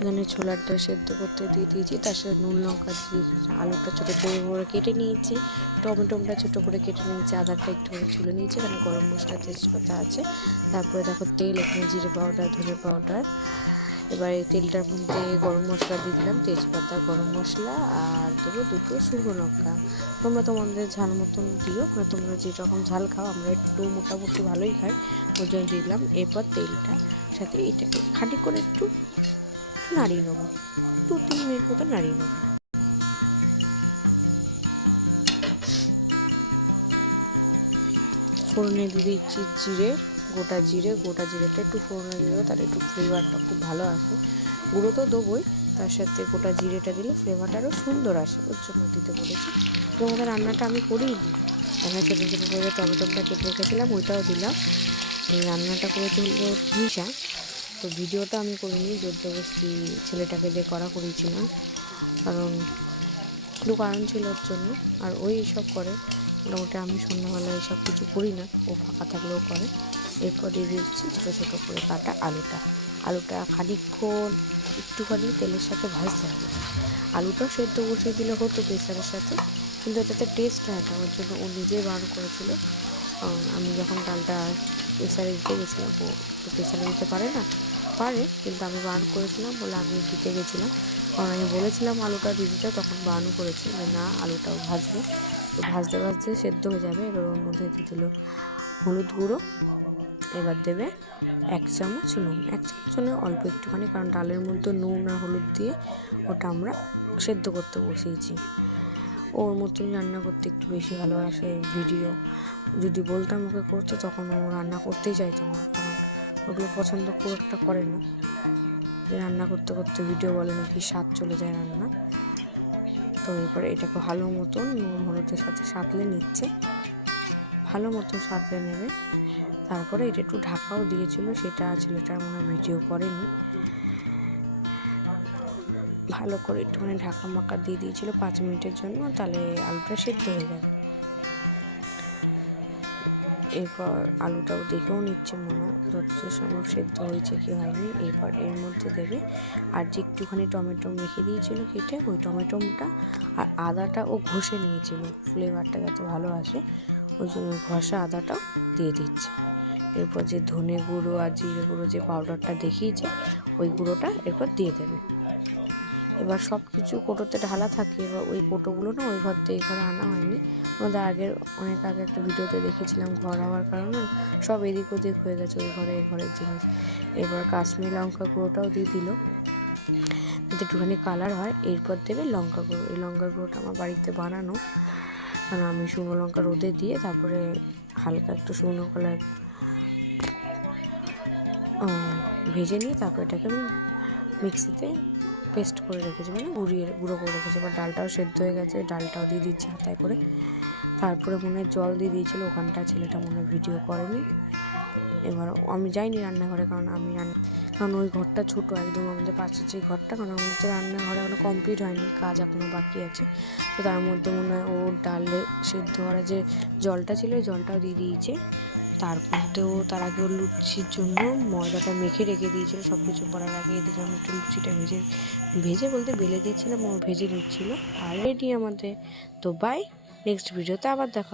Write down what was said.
এখানে ছোলাটা সেদ্ধ করতে দিয়ে দিয়েছি, তার সাথে নুন লঙ্কা দিয়ে আলুটা ছোটো ছোটো করে কেটে নিয়েছি, টমেটোটা ছোটো করে কেটে নিয়েছি, আদাটা একটু করে ছুলে নিয়েছি। এখানে গরম মশলা তেজপাতা আছে, তারপরে দেখো তেল, এখানে জিরে পাউডার ধনে পাউডার। এবার এই তেলটার মধ্যে গরম মশলা দিয়ে দিলাম, তেজপাতা গরম মশলা, আর দেবো 2টো শুকনো লঙ্কা। তোমরা তোমাদের ঝাল মতন দিও, মানে তোমরা যেরকম ঝাল খাও, আমরা একটু মোটামুটি ভালোই খাই, ওই জন্য দিলাম। এরপর তেলটা সাথে এটাকে খানিক করে একটু নাড়িয়ে নেবো, 2-3 মিনিট মতো নাড়িয়ে নেবো। ফোড়নে দিয়ে দিচ্ছি জিরে, গোটা জিরেটা একটু ফোড়নে দিয়ে দেবো, তাহলে একটু ফ্লেভারটা খুব ভালো আসে। গুঁড়ো তো দেবোই, তার সাথে গোটা জিরেটা দিলে ফ্লেভারটা আরও সুন্দর আসে, ওর জন্য দিতে বলেছি। তোমাদের রান্নাটা আমি করিয়ে দিই, এখানে ছোটো ছোটো করে টমেটোটা কেটে রেখেছিলাম, ওইটাও দিলাম। এই রান্নাটা করেছি হলো মিশা, তো ভিডিওটা আমি করিনি, জোর জবরদস্তি ছেলেটাকে দিয়ে করিয়েছিলাম, কারণ একটু কারণ ছিল ওর জন্য। আর ওই এসব করে, মোটামুটি আমি সন্ধ্যাবেলা এসব কিছু করি না, ও ফাঁকা থাকলেও করে। এরপর দিয়ে দিচ্ছি ছোটো ছোটো করে কাটা আলুটা খানিকক্ষণ একটুখানি তেলের সাথে ভাজতে হবে। আলুটাও সেদ্ধ বসিয়ে দিলে হতো প্রেসারের সাথে, কিন্তু এটাতে টেস্ট হয় না, ওর জন্য ও নিজেই বারণ করেছিল। আমি যখন ডালটা প্রেসারে দিতে গেছিলাম, ও তো প্রেসারে দিতে পারে, কিন্তু আমি বারণ করেছিলাম বলে আমি দিতে গেছিলাম, কারণ আমি বলেছিলাম আলুটা দিয়ে দিতে, তখন বারণ করেছি যে না, আলুটাও ভাজবে। তো ভাজতে ভাজতে সেদ্ধ হয়ে যাবে। এবার ওর মধ্যে দিয়ে দিল হলুদ গুঁড়ো, এবার দেবে 1 চামচ নুন, 1 চামচ নুন অল্প একটুখানি, কারণ ডালের মধ্যে নুন আর হলুদ দিয়ে ওটা আমরা সেদ্ধ করতে বসিয়েছি। ওর মতনই রান্না করতে একটু বেশি ভালোবাসে। ভিডিও যদি বলতাম ওকে করতে, তখন ও রান্না করতেই চাইতো না, কারণ ওগুলো পছন্দ খুব একটা করে না, যে রান্না করতে করতে ভিডিও বলে নাকি স্বাদ চলে যায় রান্না। তো এরপরে এটাকে ভালো মতন নুন হলুদের সাথে সাঁতলে নিচ্ছে, ভালো মতন সাঁতলে নেবে। তারপরে এটা একটু ঢাকাও দিয়েছিল, সেটা ছেলেটার মনে ভিডিও করেনি, ভালো করে একটুখানি ঢাকা মাকা দিয়ে দিয়েছিল 5 মিনিটের জন্য, তাহলে আলুটা সেদ্ধ হয়ে যাবে। এরপর আলুটাও দেখেও নিচ্ছে মনে হয় যতটা সম্ভব সেদ্ধ হয়েছে কি হয়নি। এরপর এর মধ্যে দেবে আর যে একটুখানি টমেটো রেখে দিয়েছিল কেটে, ওই টমেটোটা আর আদাটা ও ঘষে নিয়েছিল, ফ্লেভারটা যাতে ভালো আসে, ওই জন্য ঘষা আদাটাও দিয়ে দিচ্ছে। এরপর যে ধনে গুঁড়ো আর জিরে গুঁড়ো যে পাউডারটা দেখিয়েছে, ওই গুঁড়োটা এরপর দিয়ে দেবে। এবার সব কিছু কোটোতে ঢালা থাকে, এবার ওই কোটোগুলো না ওই ঘর থেকে এই ঘরে আনা হয়নি, আমাদের অনেক আগে একটা ভিডিওতে দেখেছিলাম, ঘর হওয়ার কারণে সব এদিক ওদিক হয়ে গেছে ওই ঘরে এই ঘরের জিনিস। এবার কাশ্মীরি লঙ্কা গুঁড়োটাও দিয়ে দিল, যাতে একটুখানি কালার হয়। এরপর দেবে লঙ্কা গুঁড়ো, এই লঙ্কা গুঁড়োটা আমার বাড়িতে বানানো, কারণ আমি শুকনো লঙ্কা রোদে দিয়ে তারপরে হালকা একটু শুকনো কলা ভেজে নিয়ে তারপর এটাকে আমি মিক্সিতে পেস্ট করে রেখেছি, মানে গুঁড়ো করে রেখেছি। এবার ডালটাও সেদ্ধ হয়ে গেছে, ডালটাও দিয়ে দিচ্ছি হাতায় করে, তারপরে মনে হয় জল দিয়ে দিয়েছিল, ওখানটা ছেলেটা মনে ভিডিও করেনি। এবার আমি যাইনি রান্নাঘরে, কারণ ওই ঘরটা ছোটো একদম, আমাদের পাশের যে ঘরটা, কারণ আমাদের তো রান্নাঘরে এখনো কমপ্লিট হয়নি, কাজ এখনও বাকি আছে। তো তার মধ্যে মনে হয় ও ডালে সেদ্ধ করা যে জলটা ছিল, ওই জলটাও দিয়ে দিয়েছে। তার মধ্যেও তার আগে ওর লুচির জন্য ময়দাটা মেখে রেখে দিয়েছিল, সব কিছু করার আগে এদিকে আমি একটু লুচিটা ভেজে বলতে বেলে দিয়েছিলাম, ও ভেজে নিচ্ছিল। আর রেডি আমাদের। তো বাই, নেক্সট ভিডিওতে আবার দেখা।